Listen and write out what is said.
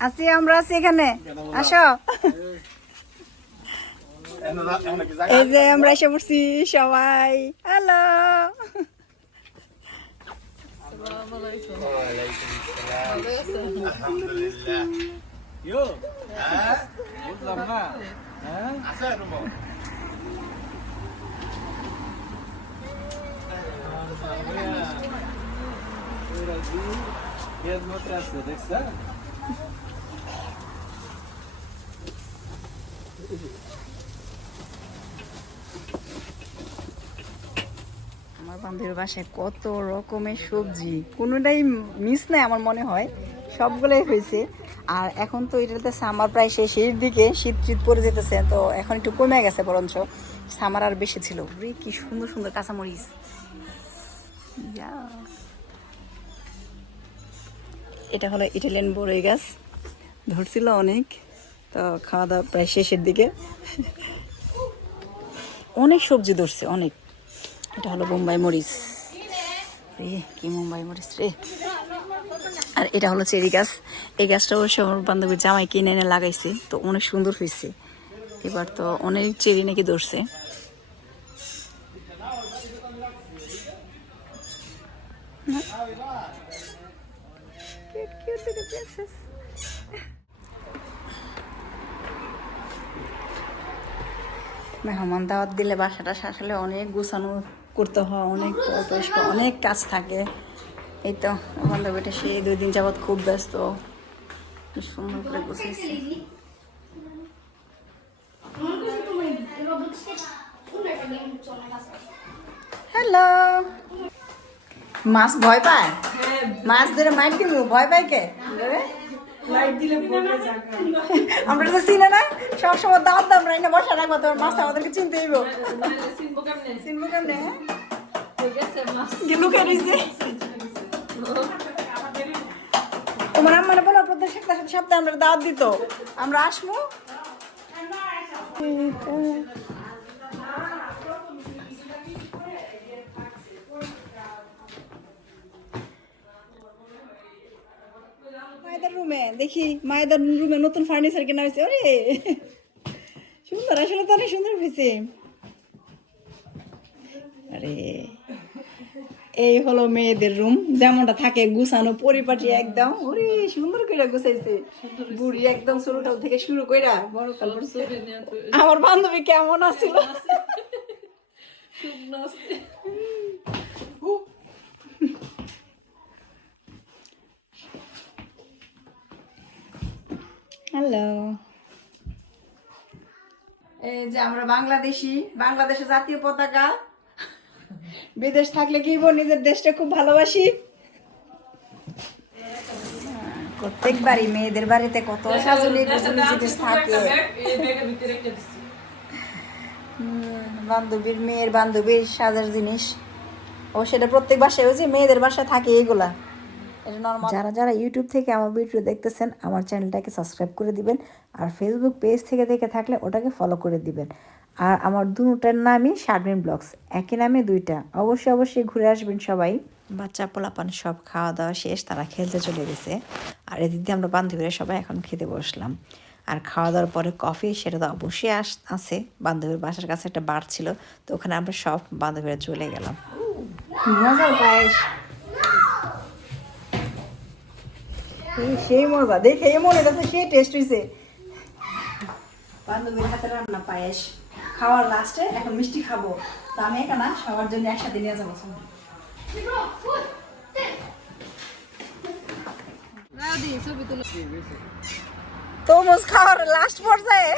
আছি আমরা আছি এখানে। আসো। এই যে আমরা এসে পড়ছি সবাই। হ্যালো আলহামদুলিল্লাহ ইয়ো বুঝলাম না হ্যাঁ আছে রুমো এর মধ্যে আছে দেখছা আমার বান্ধবীর বাসায় কত রকমের সবজি। কোনোটাই মিস নাই আমার মনে হয়। সবগুলোই হয়েছে। আর এখন তো এটাতে সামার প্রায় শেষের দিকে শীত শীত পড়ে যেতেছে, তো এখন একটু কমে গেছে বরঞ্চ। সামার আর বেশি ছিল। কি সুন্দর সুন্দর কাঁচামরিচ। ইয়া। এটা হলো ইটালিয়ান বড়ই গাছ। ধরছিল অনেক। তো খাওয়া দাওয়া প্রায় শেষের দিকে। অনেক সবজি ধরছে, অনেক। এটা হলো বোম্বাই মরিচ। রে, কি মুম্বাই মরিচ রে। আর এটা হলো চেরি গাছ। এই গাছটা অবশ্য আমার বান্ধবীর জামাই কিনে এনে লাগাইছে। তো অনেক সুন্দর হয়েছে এবার তো অনেক চেরি নাকি ধরছে। Cute, cute little princess. মেহমান দাওয়াত দিলে বাসাটা আসলে অনেক গুছানো করতে হয় অনেক পরিষ্কার অনেক কাজ থাকে। এই তো বান্ধবীটা সেই দুই দিন যাবৎ খুব ব্যস্ত। সুন্দর করে গুছিয়েছি হ্যালো মাছ ভয় পায়? মাছ ধরে মাইট দিব ভয় পাই কে? আমরা তো চিনে না। সবসময় দাঁত দাম রাই না বসা রাখব তোমার মাছ আমাদেরকে চিনতে হইব। চিনবো কেমনে? হ্যাঁ? লুকে রয়েছে তোমার আমার বলো প্রত্যেক সপ্তাহে সপ্তাহে আমরা দাওয়াত দিত। আমরা আসব। দেখি মায়েদের রুমে নতুন ফার্নিচার কেনা হয়েছে ওরে। সুন্দর আসলে তো অনেক সুন্দর হয়েছে। আরে এই হলো মেয়েদের রুম যেমনটা থাকে গুছানো পরিপাটি একদম। ওরে সুন্দর করে গুছাইছে। বুড়ি একদম ছোটকাল থেকে শুরু কইরা বড় কাল আমার বান্ধবী কেমন আছিল? হ্যালো এই যে আমরা বাংলাদেশি বাংলাদেশের জাতীয় পতাকা। বিদেশ থাকলে কি বল নিজের দেশটা খুব ভালোবাসি? প্রত্যেকবারই মেয়েদের বাড়িতে কত সাজুলি গুজুলি জিনিস থাকে। বান্ধবীর মেয়ের বান্ধবীর সাজার জিনিস। ও সেটা প্রত্যেক বাসায় ওই যে মেয়েদের বাসায় থাকে এগুলা। যারা যারা ইউটিউব থেকে আমার ভিডিও দেখতেছেন আমার চ্যানেলটাকে সাবস্ক্রাইব করে দিবেন আর ফেসবুক পেজ থেকে দেখে থাকলে ওটাকে ফলো করে দিবেন। আর আমার দুটার নামই শারমিন ব্লগস একই নামে দুইটা। অবশ্যই অবশ্যই ঘুরে আসবেন সবাই। বাচ্চা পোলাপান সব খাওয়া দাওয়া শেষ তারা খেলতে চলে গেছে। আর এদিক দিয়ে আমরা বান্ধবীরা সবাই এখন খেতে বসলাম। আর খাওয়া দাওয়ার পরে কফি সেটা তো অবশ্যই আস আছে। বান্ধবীর বাসার কাছে একটা বার ছিল তো ওখানে আমরা সব বান্ধবীরা চলে গেলাম মজা পায়েস এই সেই মজা। দেখে মনে হচ্ছে সেই টেস্ট হয়েছে বান্ধবীর হাতে রান্না পায়েস। খাওয়ার লাস্টে এখন মিষ্টি খাব। তো আমি একা না সবার জন্য একসাথে নিয়ে যাব তরমুজ খাওয়ার লাস্ট পর্যায়ে।